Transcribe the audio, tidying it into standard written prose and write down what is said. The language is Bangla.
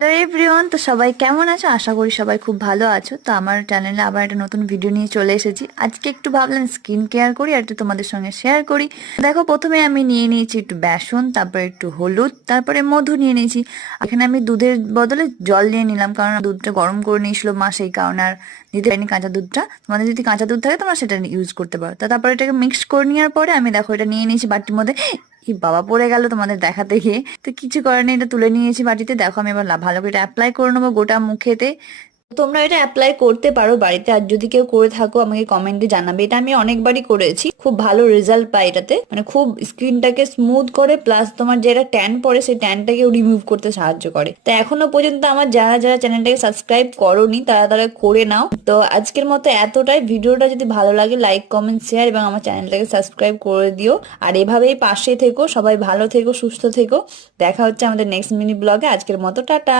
হ্যালো এভরিওয়ান, তো সবাই কেমন আছো? আশা করি সবাই খুব ভালো আছো। তো আমার চ্যানেলে আবার একটা নতুন ভিডিও নিয়ে চলে এসেছি। আজকে একটু ভাবলাম স্কিন কেয়ার করি আর একটু তোমাদের সঙ্গে শেয়ার করি। দেখো, প্রথমে আমি নিয়ে নিয়েছি একটু বেসন, তারপরে একটু হলুদ, তারপরে মধু নিয়ে নিয়েছি। এখানে আমি দুধের বদলে জল নিয়ে নিলাম, কারণ দুধটা গরম করে নিয়েছিল মা, সেই কারণে আর দিতে পারিনি কাঁচা দুধটা। তোমাদের যদি কাঁচা দুধ থাকে তোমরা সেটা ইউজ করতে পারো। তারপরে এটাকে মিক্স করে নেওয়ার পরে আমি দেখো এটা নিয়ে নিয়েছি বাটির মধ্যে। কি বাবা, পড়ে গেল তোমাদের দেখাতে গিয়ে। তো কিছু করার নেই, এটা তুলে নিয়েছি বাটিতে। দেখো আমি এবার ভালো করে এটা অ্যাপ্লাই করে নেবো গোটা মুখেতে। তোমরা এটা অ্যাপ্লাই করতে পারো বাড়িতে, আর যদি কেউ করে থাকো আমাকে কমেন্টে জানাবে। এটা আমি অনেকবারই করেছি, খুব ভালো রেজাল্ট পাই এটাতে। মানে খুব স্কিনটাকে স্মুথ করে, প্লাস তোমার যেটা ট্যান পড়ে সেই ট্যানটাকেও রিমুভ করতে সাহায্য করে। তো এখনো পর্যন্ত আমার যারা যারা চ্যানেলটাকে সাবস্ক্রাইব করোনি তারা তারা করে নাও। তো আজকের মতো এতটাই। ভিডিওটা যদি ভালো লাগে লাইক কমেন্ট শেয়ার এবং আমার চ্যানেলটাকে সাবস্ক্রাইব করে দিও। আর এভাবেই পাশে থেকো, সবাই ভালো থেকো, সুস্থ থেকো। দেখা হচ্ছে আমাদের নেক্সট মিনি ব্লগে। আজকের মতো টাটা।